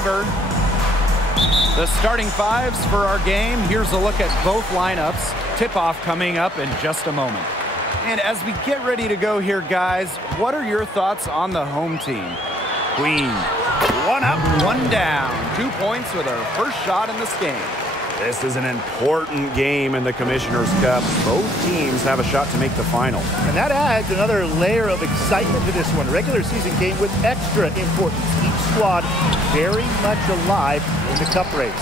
Fever. The starting fives for our game. Here's a look at both lineups. Tip-off coming up in just a moment. And as we get ready to go here, guys, what are your thoughts on the home team? Queen, one up, one down. 2 points with her first shot in this game. This is an important game in the Commissioner's Cup. Both teams have a shot to make the final. And that adds another layer of excitement to this one. Regular season game with extra importance. Each squad very much alive in the cup race.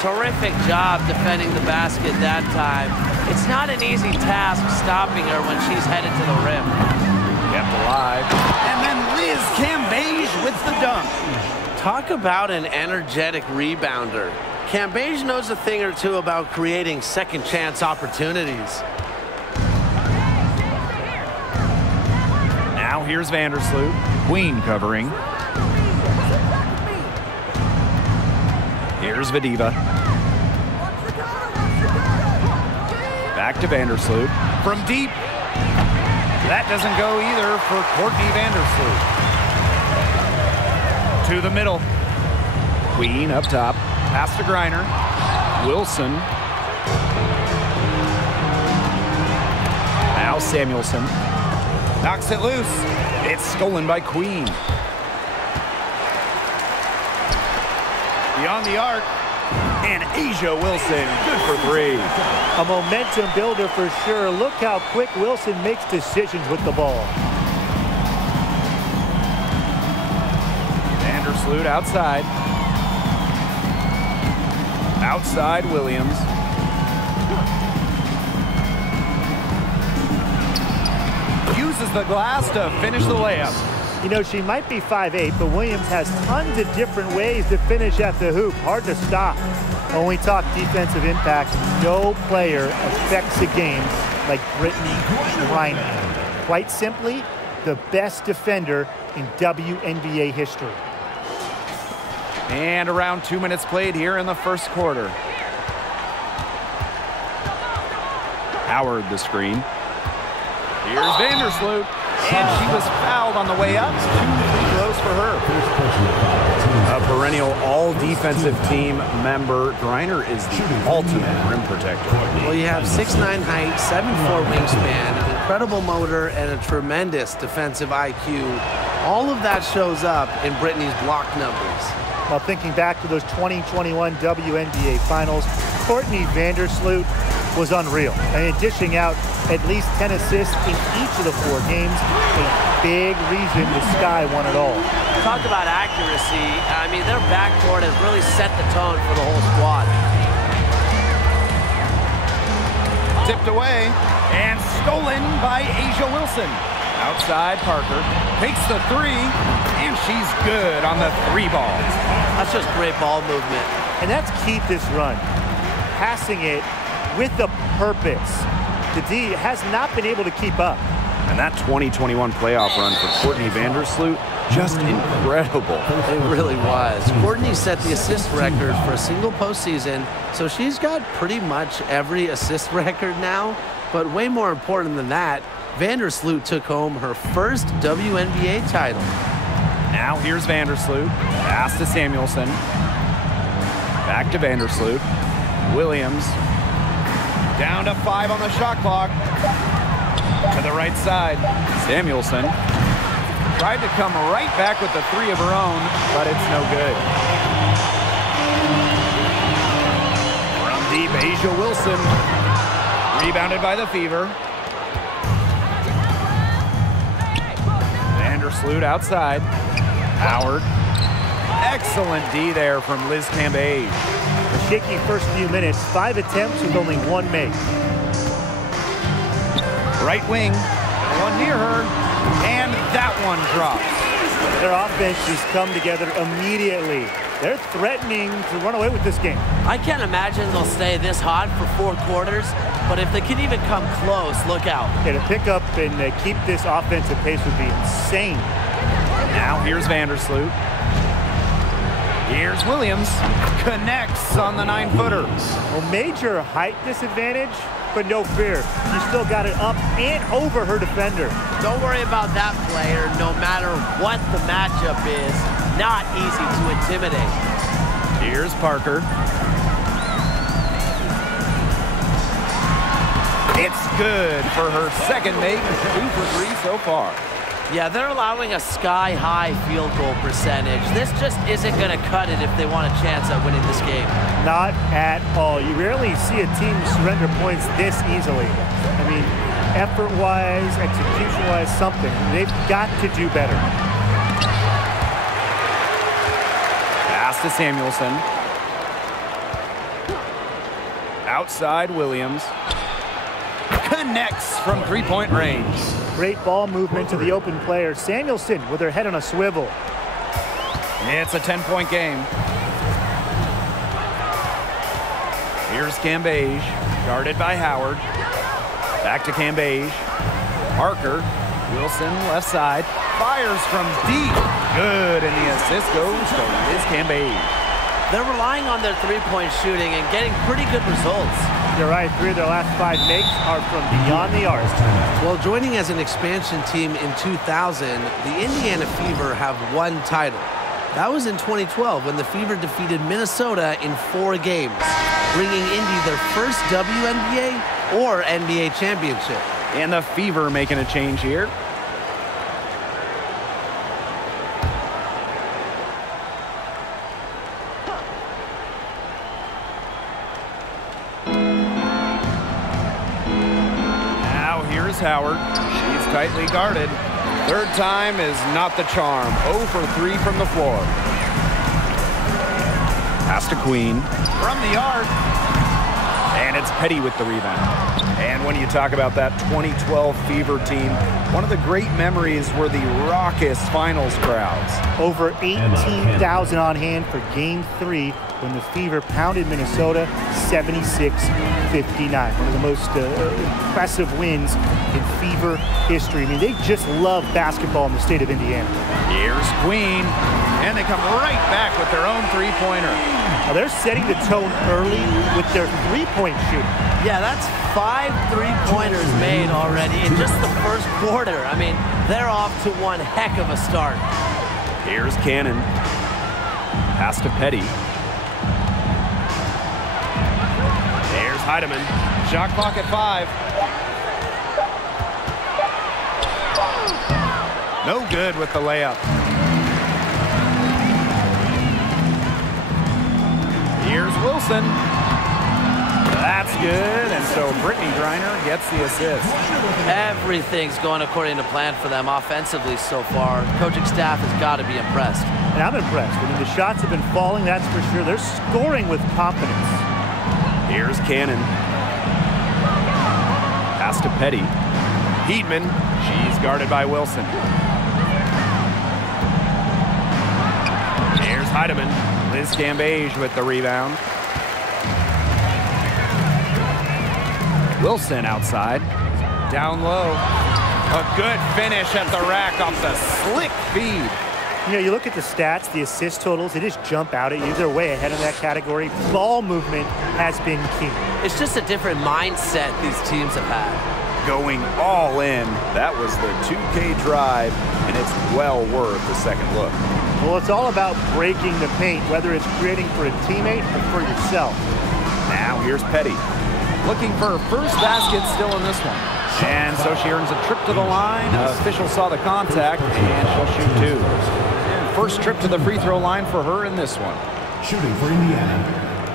Terrific job defending the basket that time. It's not an easy task stopping her when she's headed to the rim. Kept alive. And then Liz Cambage with the dunk. Talk about an energetic rebounder. Cambage knows a thing or two about creating second chance opportunities. Now here's Vandersloot. Queen covering. Here's Vadiva. Back to Vandersloot. From deep. That doesn't go either for Courtney Vandersloot. To the middle. Queen up top. Pass to Griner. Wilson. Now Samuelson. Knocks it loose. It's stolen by Queen. Beyond the arc. And Asia Wilson, good for three. A momentum builder for sure. Look how quick Wilson makes decisions with the ball. Vandersloot outside. Outside Williams. Uses the glass to finish the layup. You know, she might be 5'8", but Williams has tons of different ways to finish at the hoop. Hard to stop. When we talk defensive impact, no player affects a game like Brittany Griner. Quite simply, the best defender in WNBA history. And around 2 minutes played here in the first quarter. Howard the screen. Here's Vandersloot. And she was fouled on the way up. 2 free throws for her. A perennial all-defensive team member. Griner is the ultimate rim protector. Well, you have 6'9" height, 7'4" wingspan, incredible motor, and a tremendous defensive IQ. All of that shows up in Brittany's block numbers. While thinking back to those 2021 WNBA finals, Courtney Vandersloot was unreal. And dishing out at least 10 assists in each of the 4 games, a big reason the Sky won it all. Talk about accuracy. I mean, their backcourt has really set the tone for the whole squad. Tipped away and stolen by Asia Wilson. Outside Parker takes the 3, and she's good on the 3 balls. That's just great ball movement. And that's key to this run. Passing it with a purpose. The D has not been able to keep up. And that 2021 playoff run for Courtney Vandersloot, just incredible. It really was. Courtney set the assist record for a single postseason, so she's got pretty much every assist record now. But way more important than that, Vandersloot took home her first WNBA title. Now here's Vandersloot. Pass to Samuelson. Back to Vandersloot. Williams. Down to 5 on the shot clock. To the right side. Samuelson. Tried to come right back with the 3 of her own, but it's no good. From deep, Asia Wilson. Rebounded by the Fever. Vandersloot outside. Howard. Excellent D there from Liz Cambage. A shaky first few minutes, 5 attempts with only 1 make. Right wing, one near her, and that one drops. Their offense has come together immediately. They're threatening to run away with this game. I can't imagine they'll stay this hot for 4 quarters, but if they can even come close, look out. Yeah, to pick up and keep this offensive pace would be insane. Now here's Vandersloot. Here's Williams. Connects on the 9-footer. Well, major height disadvantage, but no fear. She still got it up and over her defender. Don't worry about that player, no matter what the matchup is. not easy to intimidate. Here's Parker. It's good for her second make. 2 for 3 so far. Yeah, they're allowing a sky-high field goal percentage. This just isn't going to cut it if they want a chance at winning this game. Not at all. You rarely see a team surrender points this easily. I mean, effort-wise, execution-wise, something. They've got to do better. Pass to Samuelson. Outside Williams. Connects from three-point range. Great ball movement to the open player. Samuelson with her head on a swivel. It's a 10-point game. Here's Cambage, guarded by Howard. Back to Cambage. Parker, Wilson left side. Fires from deep. Good, and the assist goes to Liz Cambage. They're relying on their three-point shooting and getting pretty good results. You're right, 3 of their last 5 makes are from beyond the arc. Well, joining as an expansion team in 2000, the Indiana Fever have 1 title. That was in 2012 when the Fever defeated Minnesota in 4 games, bringing Indy their first WNBA or NBA championship. And the Fever making a change here. Howard. She's tightly guarded. Third time is not the charm. 0 for 3 from the floor. Pass to Queen. From the arc. And it's Petty with the rebound. And when you talk about that 2012 Fever team, one of the great memories were the raucous finals crowds. Over 18,000 on hand for Game 3 when the Fever pounded Minnesota 76-59. One of the most impressive wins in Fever history. I mean, they just love basketball in the state of Indiana. Here's Queen, and they come right back with their own three-pointer. Now they're setting the tone early with their three-point shooting. Yeah, that's 5 three-pointers made already in just the first quarter. I mean, they're off to one heck of a start. Here's Cannon. Pass to Petty. There's Heidemann. Shot clock at 5. No good with the layup. Here's Wilson. That's good, and so Brittany Griner gets the assist. Everything's going according to plan for them offensively so far. Coaching staff has got to be impressed. And I'm impressed. I mean, the shots have been falling, that's for sure. They're scoring with confidence. Here's Cannon. Pass to Petty. Heedman. She's guarded by Wilson. Here's Heidemann. Liz Cambage with the rebound. Wilson outside. Down low. A good finish at the rack off the slick feed. You know, you look at the stats, the assist totals, they just jump out at you. They're way ahead of that category. Ball movement has been key. It's just a different mindset these teams have had. Going all in. That was the 2K drive, and it's well worth the second look. Well, it's all about breaking the paint, whether it's creating for a teammate or for yourself. Now here's Petty. Looking for her first basket still in this one. And so she earns a trip to the line. Official saw the contact, and she'll shoot 2. And first trip to the free throw line for her in this one. Shooting for Indiana,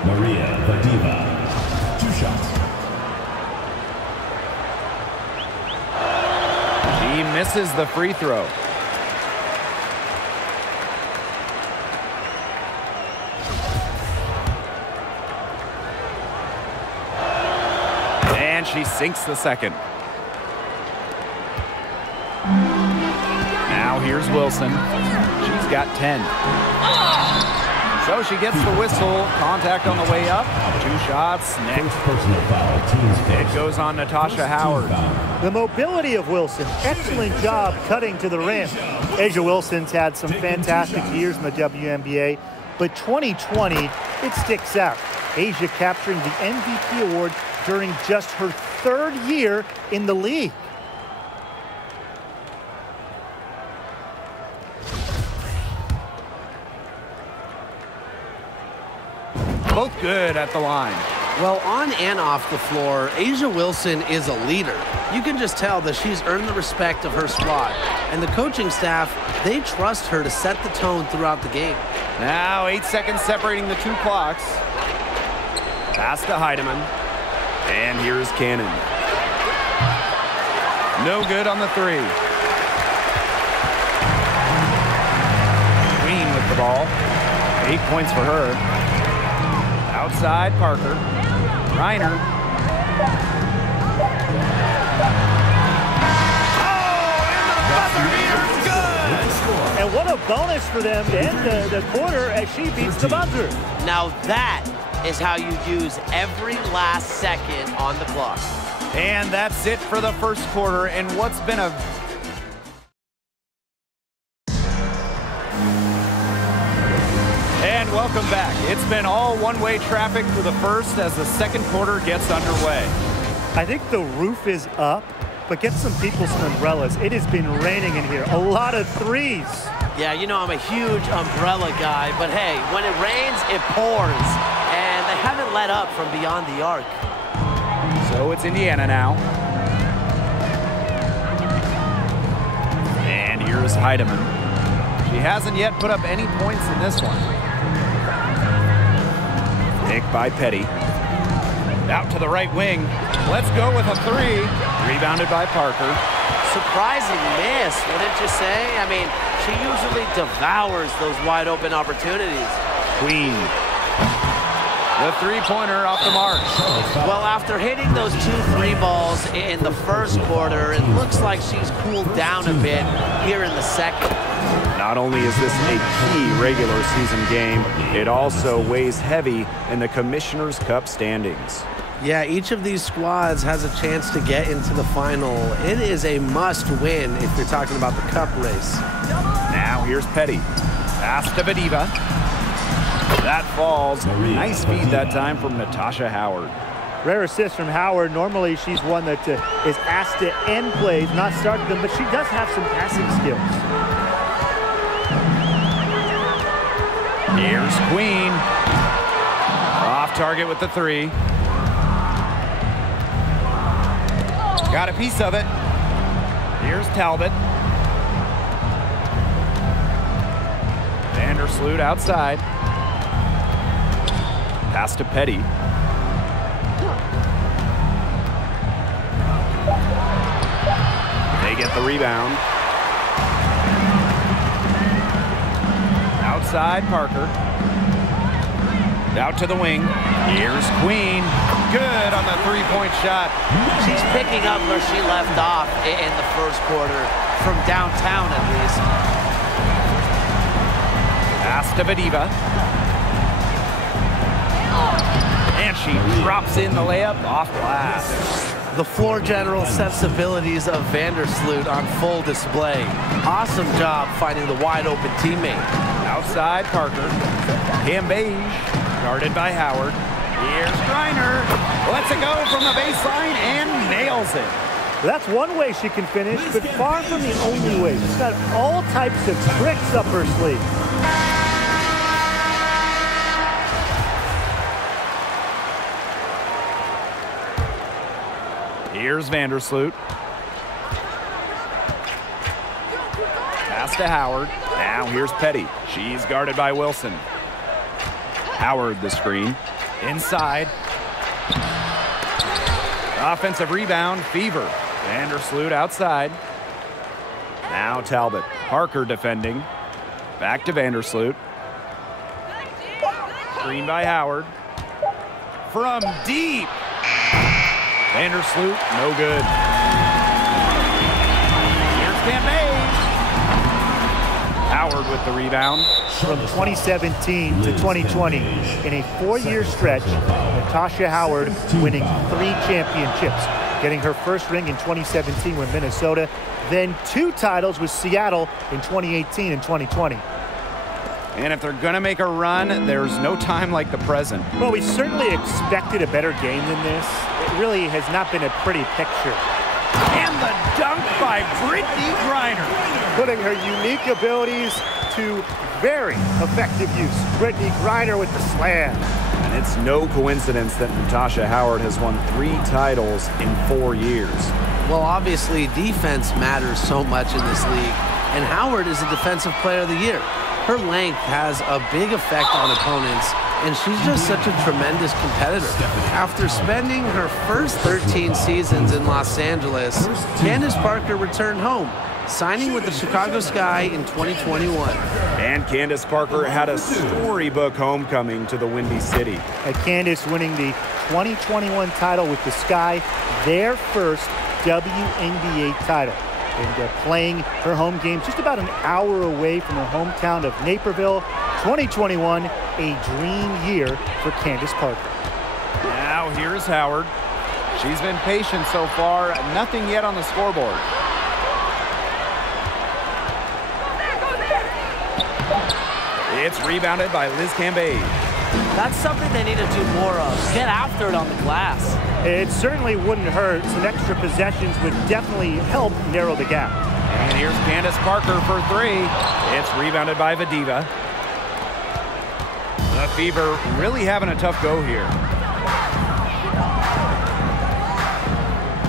Maria Vadiva. 2 shots. She misses the free throw. And she sinks the second. Now here's Wilson. She's got 10. So she gets the whistle. Contact on the way up. 2 shots. Next personal foul. Team's first. It goes on Natasha Howard. The mobility of Wilson. Excellent job cutting to the rim. Asia Wilson's had some fantastic years in the WNBA, but 2020, it sticks out. Asia capturing the MVP award during just her 3rd year in the league. Both good at the line. Well, on and off the floor, A'ja Wilson is a leader. You can just tell that she's earned the respect of her squad. And the coaching staff, they trust her to set the tone throughout the game. Now 8 seconds separating the two clocks. Pass to Heidemann. And here's Cannon. No good on the three. Queen with the ball. 8 points for her. Outside, Parker. Reiner. Oh, and the buzzer beater's good! And what a bonus for them to end the quarter as she beats the buzzer. Now that is how you use every last second on the clock. And that's it for the first quarter. And what's been a And welcome back. It's been all one-way traffic through the first as the second quarter gets underway. I think the roof is up, but get some people some umbrellas. It has been raining in here. A lot of threes. Yeah, you know I'm a huge umbrella guy, but hey, when it rains, it pours. And they haven't let up from beyond the arc. So it's Indiana now. And here's Heidemann. She hasn't yet put up any points in this one. Pick by Petty. Out to the right wing. Let's go with a three. Rebounded by Parker. Surprising miss, wouldn't you say? I mean, she usually devours those wide open opportunities. Queen. The three-pointer off the mark. Well, after hitting those 2 3 balls in the first quarter, it looks like she's cooled down a bit here in the second. Not only is this a key regular season game, it also weighs heavy in the Commissioner's Cup standings. Yeah, each of these squads has a chance to get into the final. It is a must-win if you're talking about the cup race. Now here's Petty. Pass to Vadiva. That falls. Nice feed that time from Natasha Howard. Rare assist from Howard. Normally she's one that is asked to end plays, not start them, but she does have some passing skills. Here's Queen. Off target with the three. Got a piece of it. Here's Talbot. Vandersloot outside. Pass to Petty. They get the rebound. Outside, Parker. Out to the wing. Here's Queen. Good on the three-point shot. She's picking up where she left off in the first quarter, from downtown at least. Pass to Vadiva. And she drops in the layup off glass. The floor general sensibilities of Vandersloot on full display. Awesome job finding the wide open teammate. Outside, Parker. Cambage, guarded by Howard. Here's Griner. Lets it go from the baseline and nails it. That's one way she can finish, but far from the only way. She's got all types of tricks up her sleeve. Here's Vandersloot. Pass to Howard. Now here's Petty. She's guarded by Wilson. Howard the screen. Inside. Offensive rebound, Fever. Vandersloot outside. Now Talbot. Parker defending. Back to Vandersloot. Screen by Howard. From deep. Vandersloot, no good. Here's Cambage. Howard with the rebound. From 2017 to 2020, in a 4-year stretch, Natasha Howard winning 3 championships, getting her first ring in 2017 with Minnesota, then 2 titles with Seattle in 2018 and 2020. And if they're going to make a run, there's no time like the present. Well, we certainly expected a better game than this. It really has not been a pretty picture. And the dunk by Brittany Griner. Putting her unique abilities to very effective use. Brittany Griner with the slam. And it's no coincidence that Natasha Howard has won 3 titles in 4 years. Well, obviously, defense matters so much in this league, and Howard is a Defensive Player of the Year. Her length has a big effect on opponents, and she's just such a tremendous competitor. After spending her first 13 seasons in Los Angeles, Candace Parker returned home, signing with the Chicago Sky in 2021. And Candace Parker had a storybook homecoming to the Windy City. Candace winning the 2021 title with the Sky, their first WNBA title. And playing her home games just about an hour away from her hometown of Naperville. 2021, a dream year for Candace Parker. Now here's Howard. She's been patient so far. Nothing yet on the scoreboard. It's rebounded by Liz Cambage. That's something they need to do more of. Get after it on the glass. It certainly wouldn't hurt. Some extra possessions would definitely help narrow the gap. And here's Candace Parker for 3. It's rebounded by Vadiva. The Fever really having a tough go here.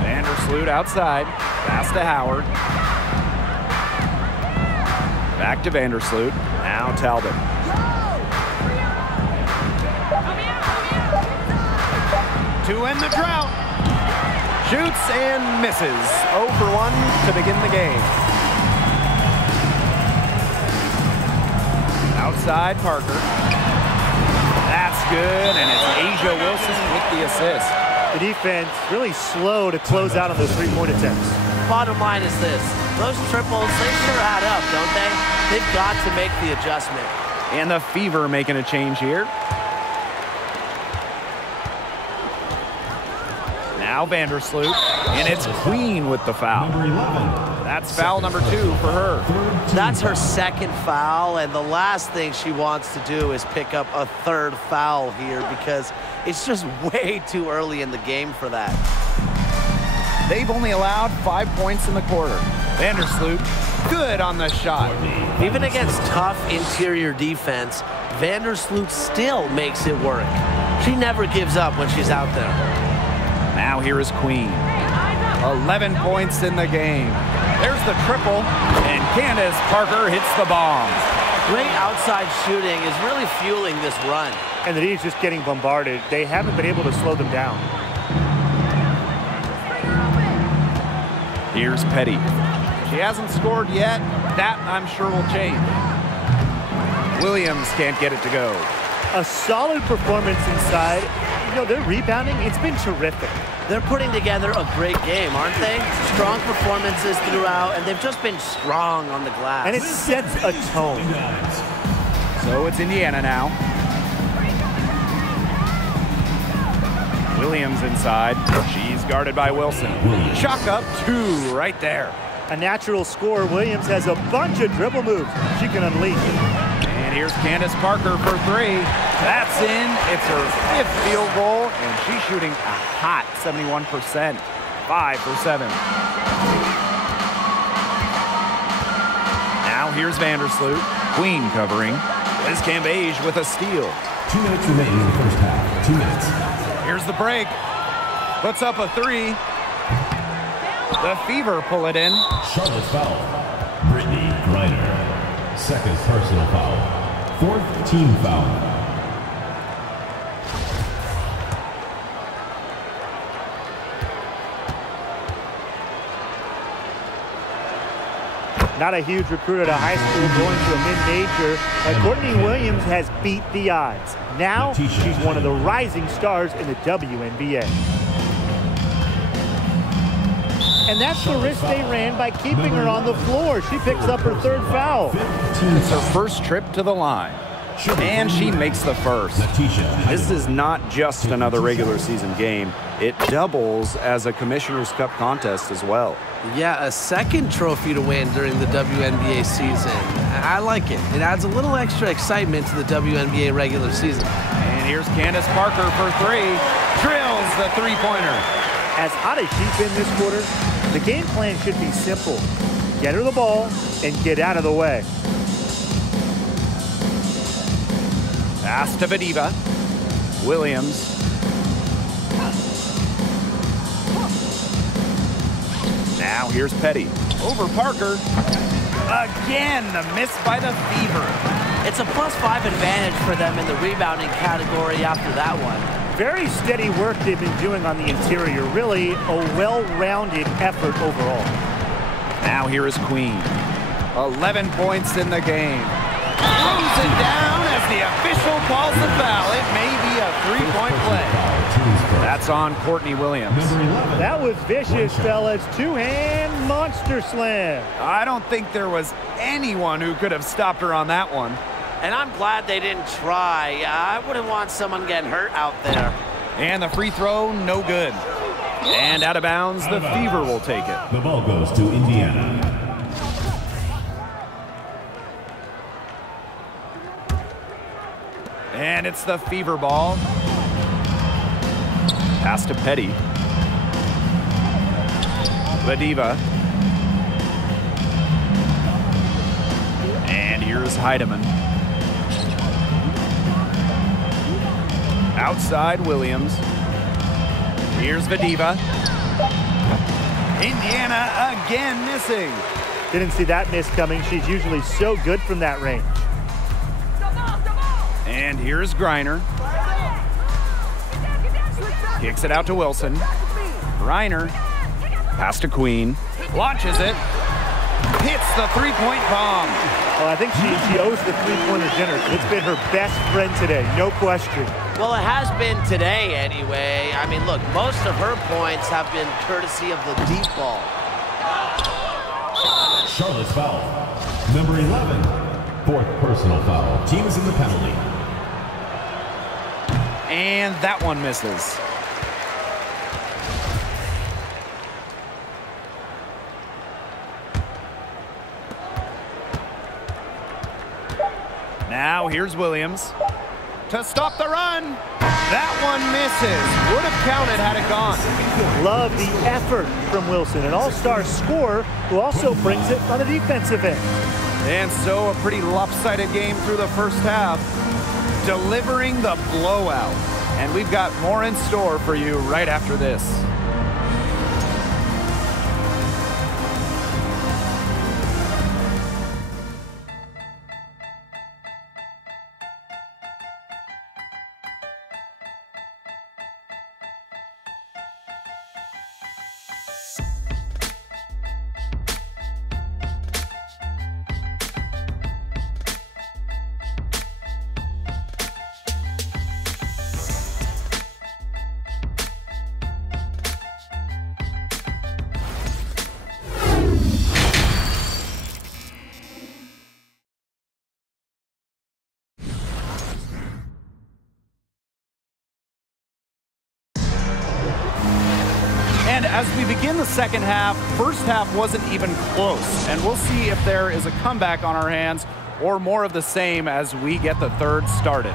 Vandersloot outside. Pass to Howard. Back to Vandersloot. Now Talbot. To end the drought. Shoots and misses. 0 for 1 to begin the game. Outside Parker. That's good, and it's Asia Wilson with the assist. The defense really slow to close out on those three-point attempts. Bottom line is this. Those triples, they sure add up, don't they? They've got to make the adjustment. And the Fever making a change here. Now Vandersloot, and it's Queen with the foul. That's foul number 2 for her. That's her second foul, and the last thing she wants to do is pick up a 3rd foul here because it's just way too early in the game for that. They've only allowed 5 points in the quarter. Vandersloot, good on the shot. Even against tough interior defense, Vandersloot still makes it work. She never gives up when she's out there. Now here is Queen. 11 points in the game. There's the triple, and Candace Parker hits the bomb. Great outside shooting is really fueling this run. And the D is just getting bombarded. They haven't been able to slow them down. Here's Petty. She hasn't scored yet. That, I'm sure, will change. Williams can't get it to go. A solid performance inside. You know, their rebounding, it's been terrific. They're putting together a great game, aren't they? Strong performances throughout, and they've just been strong on the glass. And it sets a tone. So it's Indiana now. Williams inside. She's guarded by Wilson. Chalk up 2 right there. A natural scorer, Williams has a bunch of dribble moves she can unleash. And here's Candace Parker for 3. That's in. It's her 5th field goal, and she's shooting a hot 71%. 5 for 7. Now here's Vandersloot. Queen covering. Liz Cambage with a steal. 2 minutes remaining in the first half. 2 minutes. Here's the break. Puts up a 3. The Fever pull it in. Charlotte's foul. Brittany Griner. 2nd personal foul. 4th team foul. Not a huge recruit at a high school going to a mid-major. Courtney Williams has beat the odds. Now she's one of the rising stars in the WNBA. And that's the risk they ran by keeping her on the floor. She picks up her 3rd foul. It's her first trip to the line. And she makes the first. This is not just another regular season game. It doubles as a Commissioner's Cup contest as well. Yeah, a 2nd trophy to win during the WNBA season. I like it. It adds a little extra excitement to the WNBA regular season. And here's Candace Parker for 3. Drills the 3-pointer. As hot as she's been this quarter, the game plan should be simple. Get her the ball and get out of the way. Pass to Vadiva. Williams. Now here's Petty. Over Parker. Again, the miss by the Fever. It's a +5 advantage for them in the rebounding category after that one. Very steady work they've been doing on the interior. Really a well-rounded effort overall. Now here is Queen. 11 points in the game. Throws it down as the official calls the foul. It may be a three-point play. That's on Courtney Williams. That was vicious, fellas. Two-hand monster slam. I don't think there was anyone who could have stopped her on that one. And I'm glad they didn't try. I wouldn't want someone getting hurt out there. And the free throw, no good. And out of bounds, the Fever will take it. The ball goes to Indiana. And it's the Fever ball. Pass to Petty. Vadiva. And here's Heidemann. Outside Williams. Here's Vadiva. Indiana again missing. Didn't see that miss coming. She's usually so good from that range. And here's Griner. Kicks it out to Wilson. Griner. Pass to Queen. Launches it. Hits the three-point bomb. Well, I think she owes the three-pointer dinner. It's been her best friend today, no question. Well, it has been today anyway. I mean, look, most of her points have been courtesy of the deep ball. Charlotte's foul. Number 11. Fourth personal foul. Team is in the penalty. And that one misses. Now here's Williams to stop the run. That one misses. Would have counted had it gone. Love the effort from Wilson, an all-star scorer who also brings it on the defensive end. And so a pretty lopsided game through the first half, delivering the blowout. And we've got more in store for you right after this. And as we begin the second half, first half wasn't even close. And we'll see if there is a comeback on our hands or more of the same as we get the third started.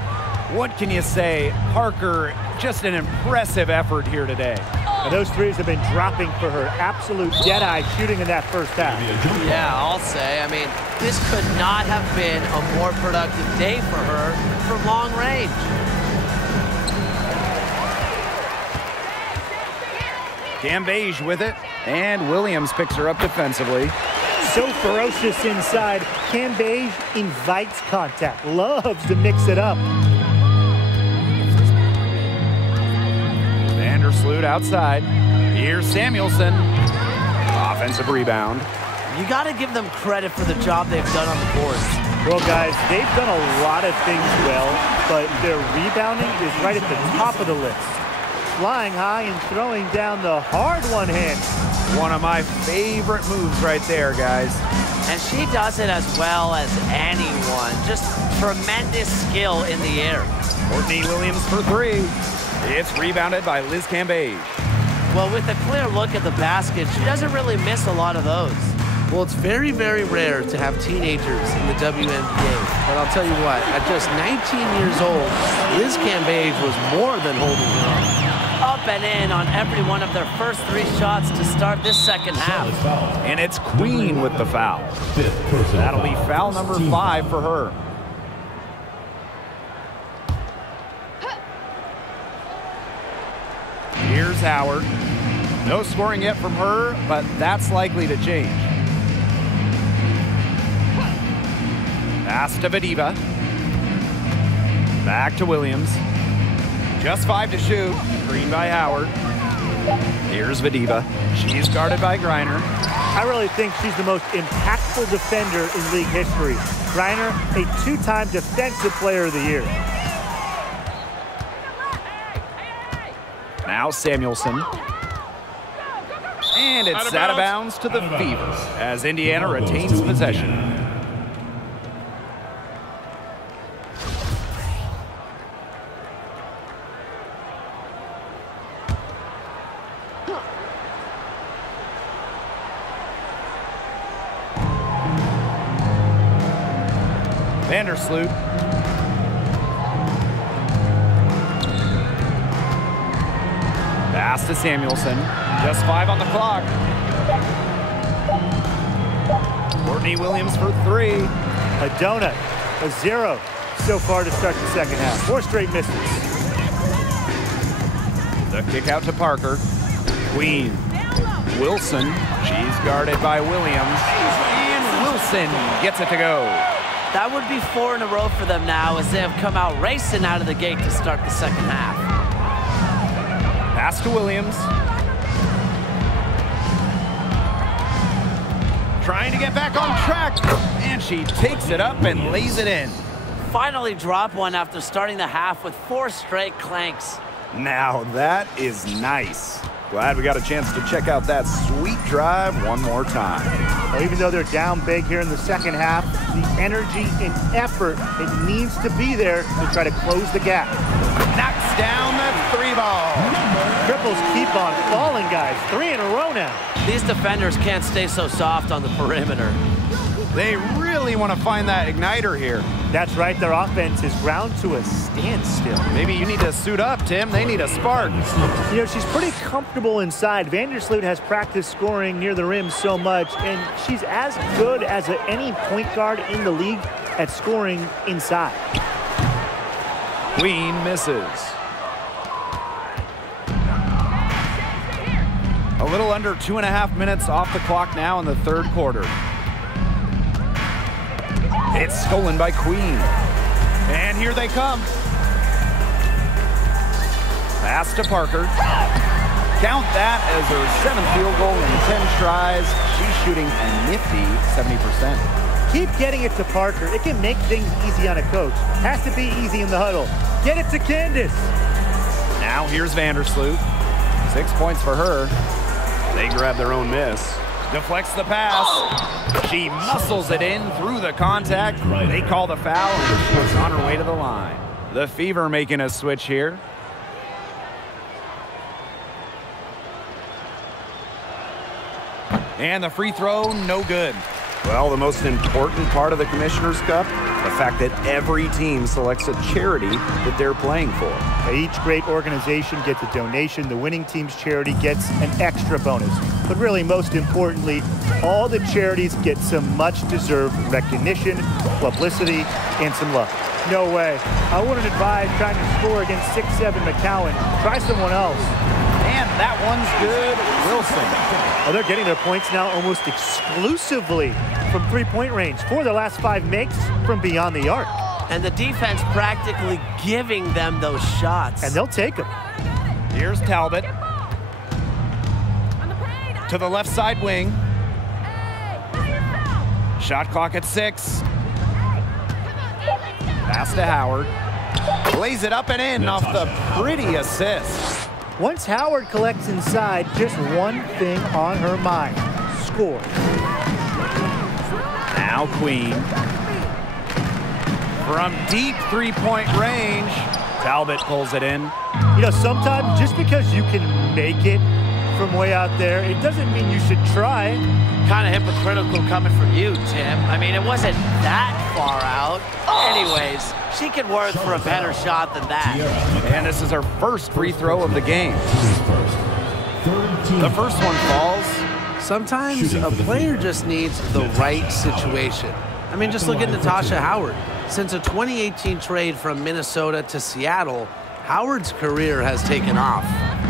What can you say? Parker, just an impressive effort here today. And those threes have been dropping for her. Absolute dead-eye shooting in that first half. Yeah, I'll say. I mean, this could not have been a more productive day for her from long range. Cambage with it, and Williams picks her up defensively. So ferocious inside. Cambage invites contact, loves to mix it up. Vandersloot outside. Here's Samuelson. Offensive rebound. You got to give them credit for the job they've done on the boards. Well, guys, they've done a lot of things well, but their rebounding is right at the top of the list. Flying high and throwing down the hard one hand. One of my favorite moves right there, guys. And she does it as well as anyone. Just tremendous skill in the air. Courtney Williams for three. It's rebounded by Liz Cambage. Well, with a clear look at the basket, she doesn't really miss a lot of those. Well, it's very, very rare to have teenagers in the WNBA. But I'll tell you what, at just 19 years old, Liz Cambage was more than holding her own. Up and in on every one of their first three shots to start this second half. And it's Queen with the foul. That'll be foul number 5 for her. Here's Howard. No scoring yet from her, but that's likely to change. Pass to Vadiva. Back to Williams. Just 5 to shoot. Green by Howard. Here's Vadiva. She's guarded by Griner. I really think she's the most impactful defender in league history. Griner, a 2-time Defensive Player of the Year. Now Samuelson. And it's out of bounds to the Fever as Indiana retains possession. Vandersloot. Pass to Samuelson. Just 5 on the clock. Courtney Williams for 3. A donut, a 0 so far to start the second half. 4 straight misses. The kick out to Parker. Queen. Wilson. She's guarded by Williams. And Wilson gets it to go. That would be 4 in a row for them now as they have come out racing out of the gate to start the second half. Pass to Williams. Trying to get back on track. And she takes it up and lays it in. Finally drop one after starting the half with 4 straight clanks. Now that is nice. Glad we got a chance to check out that sweet drive one more time. Well, even though they're down big here in the second half, the energy and effort it needs to be there to try to close the gap. Knocks down the 3 ball. Triples keep on falling, guys. 3 in a row now. These defenders can't stay so soft on the perimeter. They really want to find that igniter here. That's right. Their offense is ground to a standstill. Maybe you need to suit up, Tim. They need a spark. You know, she's pretty comfortable inside. Vandersloot has practiced scoring near the rim so much, and she's as good as any point guard in the league at scoring inside. Queen misses. A little under 2.5 minutes off the clock now in the third quarter. It's stolen by Queen. And here they come. Pass to Parker. Count that as her 7th field goal in 10 tries. She's shooting a nifty 70%. Keep getting it to Parker. It can make things easy on a coach. Has to be easy in the huddle. Get it to Candace. Now here's Vandersloot. 6 points for her. They grab their own miss. Deflects the pass. She muscles it in through the contact. They call the foul, and she's on her way to the line. The Fever making a switch here. And the free throw, no good. Well, the most important part of the Commissioner's Cup, the fact that every team selects a charity that they're playing for. Each great organization gets a donation. The winning team's charity gets an extra bonus. But really, most importantly, all the charities get some much-deserved recognition, publicity, and some love. No way. I wouldn't advise trying to score against 6'7" McCowan. Try someone else. And that one's good. Wilson. Well, they're getting their points now almost exclusively from three-point range. 4 of their last 5 makes from beyond the arc. And the defense practically giving them those shots. And they'll take them. Here's Talbot. To the left side wing. Shot clock at 6. Pass to Howard. Lays it up and in off the pretty assist. Once Howard collects inside, just one thing on her mind. Score. Now Queen. From deep three-point range, Talbot pulls it in. You know, sometimes just because you can make it from way out there, it doesn't mean you should try. Kind of hypocritical coming from you, Tim. I mean, it wasn't that far out. Anyways, she could work for a better shot than that. And this is her first free throw of the game. The first one falls. Sometimes a player just needs the right situation. I mean, just look at Natasha Howard. Since a 2018 trade from Minnesota to Seattle, Howard's career has taken off.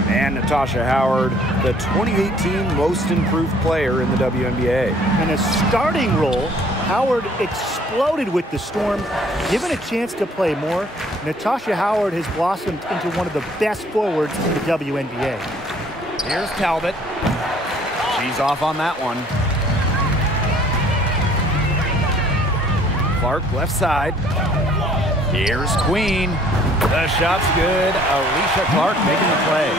And Natasha Howard, the 2018 most improved player in the WNBA. In a starting role, Howard exploded with the Storm. Given a chance to play more, Natasha Howard has blossomed into one of the best forwards in the WNBA. Here's Talbot. She's off on that one. Clark left side. Here's Queen. The shot's good. Alicia Clark making the play.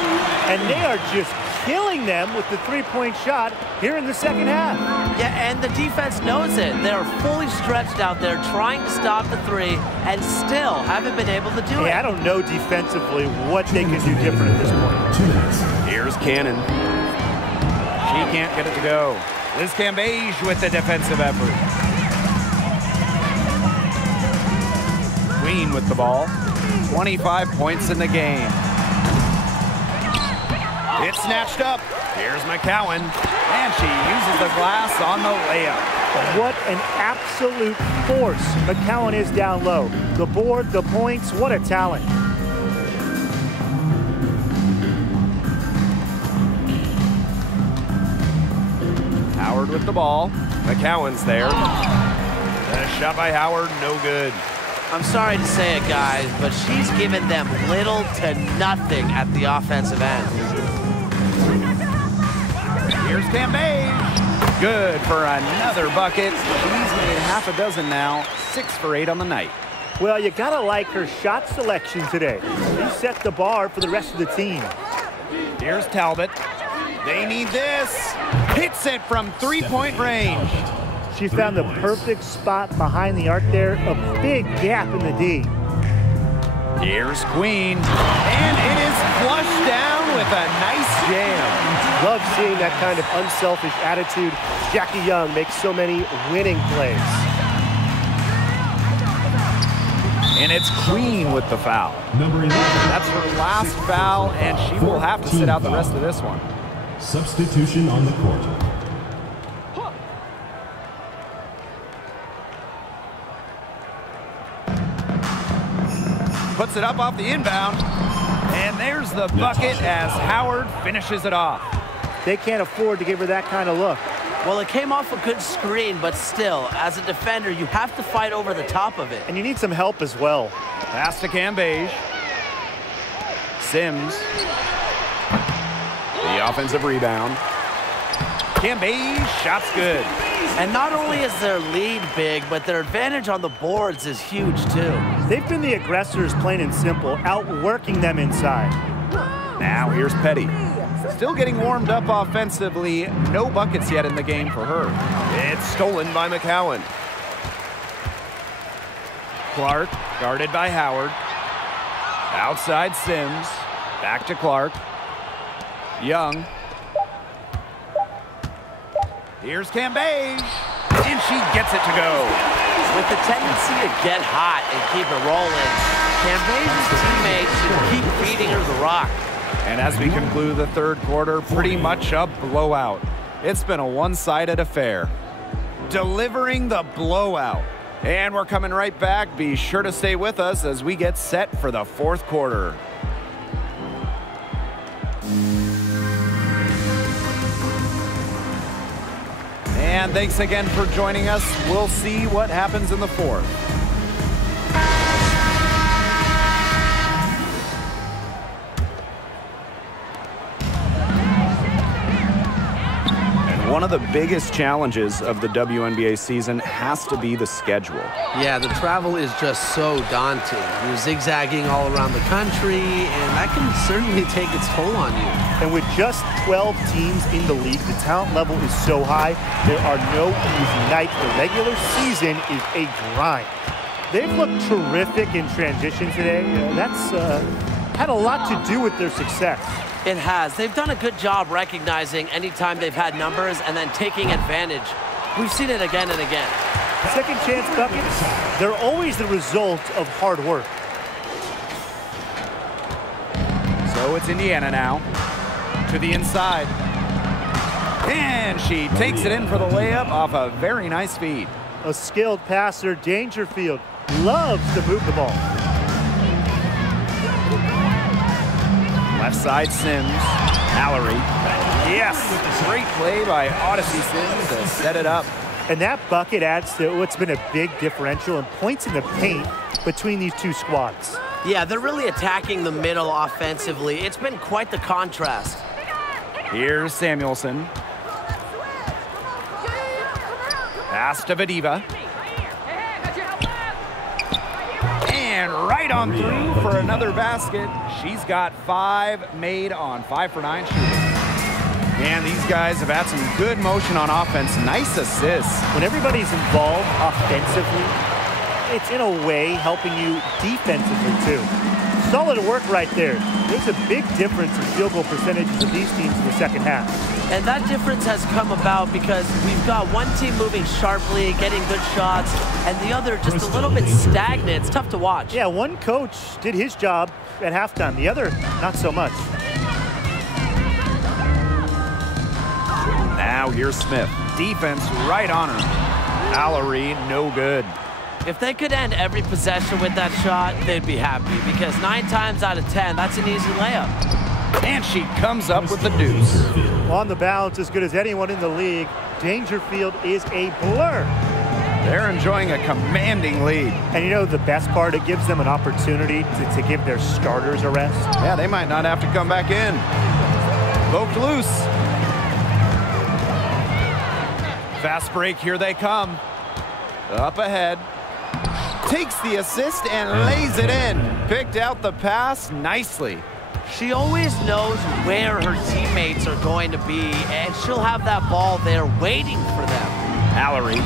And they are just killing them with the three-point shot here in the second half. Yeah, and the defense knows it. They're fully stretched out there trying to stop the three and still haven't been able to do it. I don't know defensively what they can do different at this point. Here's Cannon. She can't get it to go. Liz Cambage with the defensive effort. Queen with the ball. 25 points in the game. It's snatched up. Here's McCowan. And she uses the glass on the layup. What an absolute force McCowan is down low. The board, the points, what a talent. Howard with the ball. McCowan's there. The shot by Howard, no good. I'm sorry to say it, guys, but she's given them little to nothing at the offensive end. Here's Cambage. Good for another bucket. She's made half a dozen now. 6 for 8 on the night. Well, you gotta like her shot selection today. She set the bar for the rest of the team. Here's Talbot. They need this. Hits it from three-point range. She found the perfect spot behind the arc there, a big gap in the D. Here's Queen, and it is flushed down with a nice jam. Love seeing that kind of unselfish attitude. Jackie Young makes so many winning plays. And it's Queen with the foul. Number 11. That's her last foul, and she will have to sit out the rest of this one. Substitution on the court. Puts it up off the inbound, and there's the bucket as Howard finishes it off. They can't afford to give her that kind of look. Well, it came off a good screen, but still, as a defender, you have to fight over the top of it. And you need some help as well. Pass to Cambage. Sims. The offensive rebound. Cambage, shot's good. And not only is their lead big, but their advantage on the boards is huge, too. They've been the aggressors, plain and simple, outworking them inside. Now here's Petty. Still getting warmed up offensively. No buckets yet in the game for her. It's stolen by McCowan. Clark, guarded by Howard. Outside Sims. Back to Clark. Young. Here's Cambage. And she gets it to go. With the tendency to get hot and keep it rolling, Cambage's teammates should keep feeding her the rock. And as we conclude the third quarter, pretty much a blowout. It's been a one-sided affair. Delivering the blowout. And we're coming right back. Be sure to stay with us as we get set for the fourth quarter. And thanks again for joining us. We'll see what happens in the fourth. One of the biggest challenges of the WNBA season has to be the schedule. Yeah, the travel is just so daunting. You're zigzagging all around the country, and that can certainly take its toll on you. And with just 12 teams in the league, the talent level is so high, there are no easy nights. The regular season is a grind. They've looked terrific in transition today. That's had a lot to do with their success. It has. They've done a good job recognizing anytime they've had numbers and then taking advantage. We've seen it again and again. Second chance buckets, they're always the result of hard work. So it's Indiana now. To the inside. And she takes it in for the layup off a very nice feed. A skilled passer, Dangerfield, loves to move the ball. Left side Sims. Mallory. Yes! Great play by Odyssey Sims to set it up. And that bucket adds to what's been a big differential in points in the paint between these two squads. Yeah, they're really attacking the middle offensively. It's been quite the contrast. Here's Samuelson. Pass to Vadiva. And right on through for another basket. She's got 5 made on 5 for 9 shooting. And these guys have had some good motion on offense. Nice assists. When everybody's involved offensively, it's in a way helping you defensively too. Solid work right there. There's a big difference in field goal percentages of these teams in the second half. And that difference has come about because we've got one team moving sharply, getting good shots, and the other just a little bit stagnant. It's tough to watch. Yeah, one coach did his job at halftime. The other, not so much. Now here's Smith. Defense right on her. Mallory, no good. If they could end every possession with that shot, they'd be happy because 9 times out of 10, that's an easy layup. And she comes up with the deuce. On the bounce, as good as anyone in the league, Dangerfield is a blur. They're enjoying a commanding lead. And you know the best part, it gives them an opportunity to give their starters a rest. Yeah, they might not have to come back in. Poked loose. Fast break, here they come. Up ahead. Takes the assist and lays it in. Picked out the pass nicely. She always knows where her teammates are going to be, and she'll have that ball there waiting for them. Mallory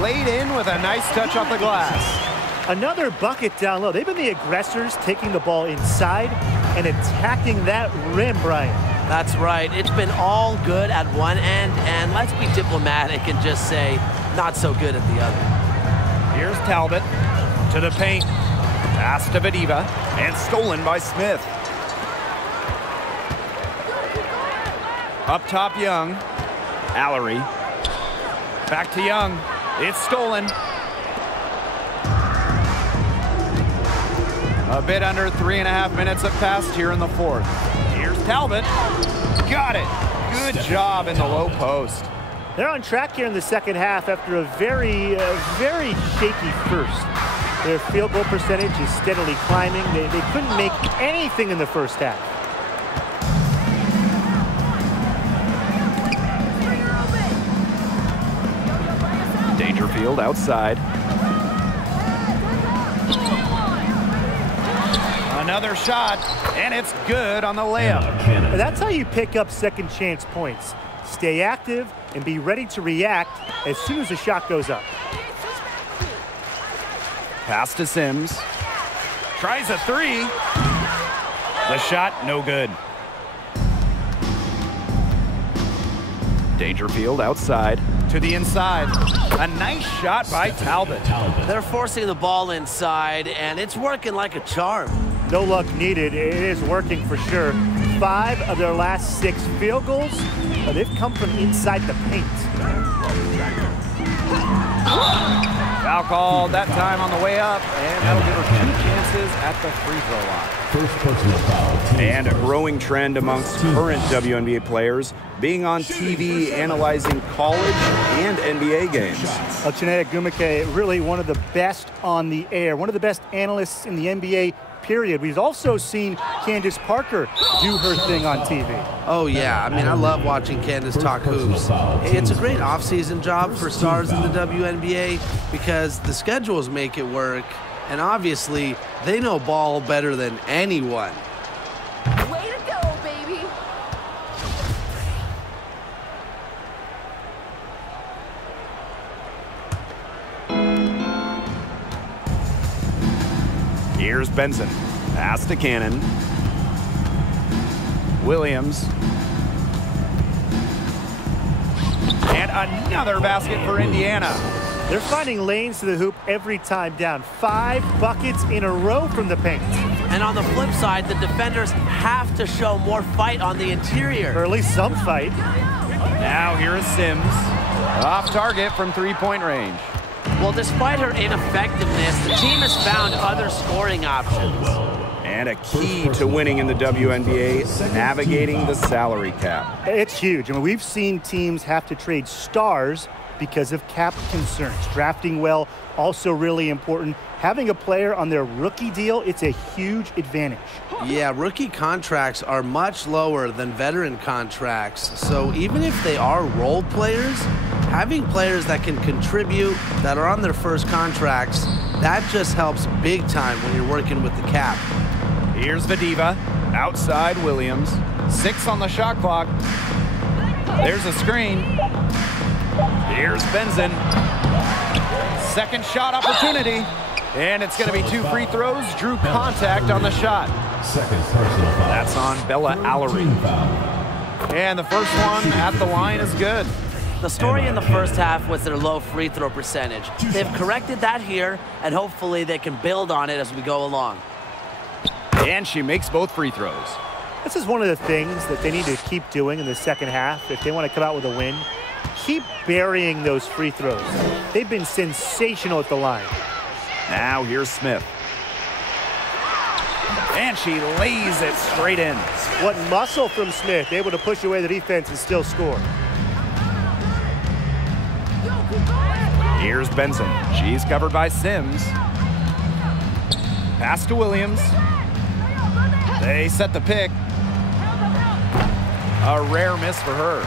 laid in with a nice touch off the glass. Another bucket down low. They've been the aggressors taking the ball inside and attacking that rim, Brian. That's right. It's been all good at one end, and let's be diplomatic and just say not so good at the other. Here's Talbot to the paint. Pass to Vadiva and stolen by Smith. Up top, Young. Mallory. Back to Young. It's stolen. A bit under 3.5 minutes have passed here in the fourth. Here's Talbot. Got it. Good job in the low post. They're on track here in the second half after a very shaky first. Their field goal percentage is steadily climbing. They couldn't make anything in the first half. Dangerfield outside. Another shot, and it's good on the layup. And that's how you pick up second chance points. Stay active and be ready to react as soon as the shot goes up. Pass to Sims. Tries a 3. The shot, no good. Dangerfield outside to the inside. A nice shot by Talbot. They're forcing the ball inside, and it's working like a charm. No luck needed. It is working for sure. 5 of their last 6 field goals, they've come from inside the paint. Foul called that time on the way up, and that'll give her 2 chances at the free throw line. First personal foul. And a growing trend amongst current WNBA players being on TV analyzing college and NBA games. Chinea Gumake, really one of the best on the air, one of the best analysts in the NBA, period. We've also seen Candace Parker do her thing on TV. Oh, yeah. I mean, I love watching Candace talk hoops. It's a great off-season job for stars in the WNBA because the schedules make it work, and obviously, they know ball better than anyone. Way to go, baby! Here's Benson. Pass to Cannon. Williams. And another basket for Indiana. They're finding lanes to the hoop every time down. 5 buckets in a row from the paint. And on the flip side, the defenders have to show more fight on the interior. Or at least some fight. Now here is Sims. Off target from 3-point range. Well, despite her ineffectiveness, the team has found other scoring options. And a key to winning in the WNBA, navigating the salary cap. It's huge. I mean, we've seen teams have to trade stars because of cap concerns. Drafting well, also really important. Having a player on their rookie deal, it's a huge advantage. Yeah, rookie contracts are much lower than veteran contracts. So even if they are role players, having players that can contribute, that are on their first contracts, that just helps big time when you're working with the cap. Here's Vadiva, outside Williams. 6 on the shot clock. There's a screen. Here's Benson. Second shot opportunity. And it's going to be 2 free throws. Drew contact on the shot. Second personal foul. That's on Bella Allery. And the first one at the line is good. The story in the first half was their low free throw percentage. They've corrected that here, and hopefully they can build on it as we go along. And she makes both free throws. This is one of the things that they need to keep doing in the second half if they want to come out with a win. Keep burying those free throws. They've been sensational at the line. Now here's Smith. And she lays it straight in. What muscle from Smith, able to push away the defense and still score. Here's Benson. She's covered by Sims. Pass to Williams. They set the pick. A rare miss for her.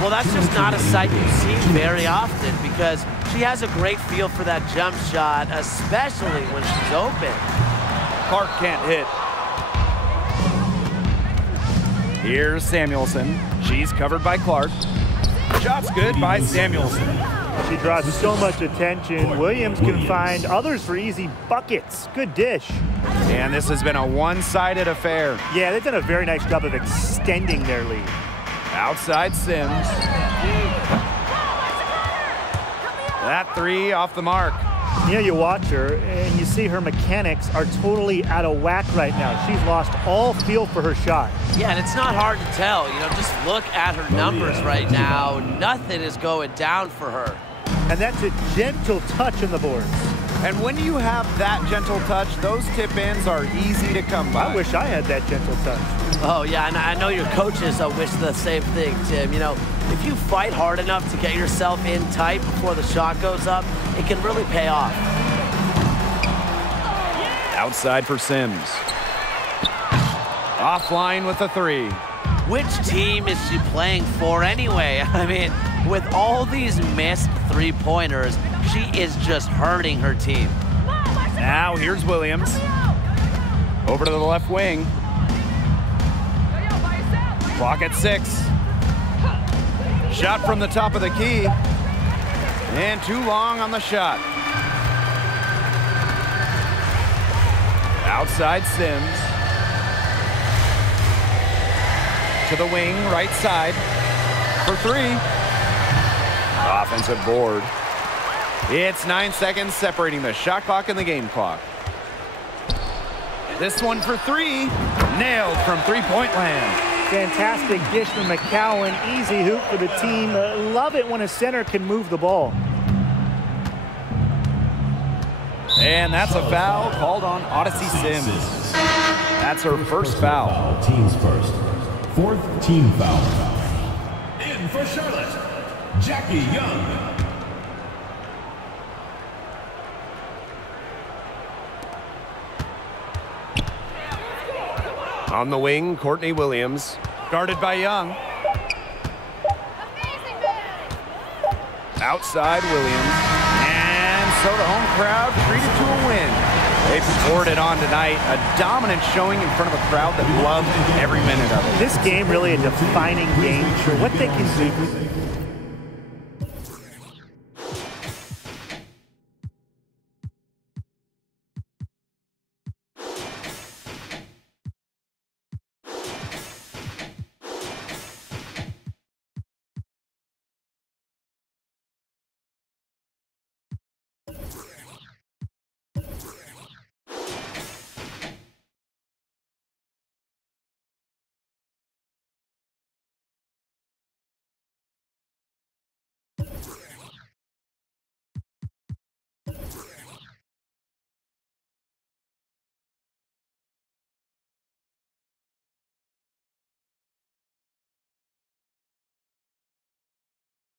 Well, that's just not a sight you see very often because she has a great feel for that jump shot, especially when she's open. Clark can't hit. Here's Samuelson. She's covered by Clark. Shot's good by Samuelson. She draws so much attention. Williams can find others for easy buckets. Good dish. And this has been a one-sided affair. Yeah, they've done a very nice job of extending their lead. Outside Sims. That 3 off the mark. You know, you watch her and you see her mechanics are totally out of whack right now. She's lost all feel for her shot. Yeah, and it's not hard to tell. You know, just look at her numbers right now. Nothing is going down for her. And that's a gentle touch on the boards. And when you have that gentle touch, those tip-ins are easy to come by. I wish I had that gentle touch. Oh, yeah, and I know your coaches wish the same thing, Tim. You know, if you fight hard enough to get yourself in tight before the shot goes up, it can really pay off. Outside for Sims. Offline with the 3. Which team is she playing for anyway? I mean, with all these missed 3-pointers, she is just hurting her team. Now here's Williams. Over to the left wing. Clock at 6. Shot from the top of the key. And too long on the shot. Outside Sims. To the wing, right side. For 3. Offensive board. It's 9 seconds separating the shot clock and the game clock. This one for 3. Nailed from three-point land. Fantastic dish from McCowan. Easy hoop for the team. Love it when a center can move the ball. And that's a foul called on Odyssey Sims. That's her first foul. Teams first. 4th team foul. In for Charlotte, Jackie Young. On the wing, Courtney Williams. Guarded by Young. Outside Williams. And so the home crowd treated to a win. They poured it on tonight. A dominant showing in front of a crowd that loved every minute of it. This game really a defining game for what they can do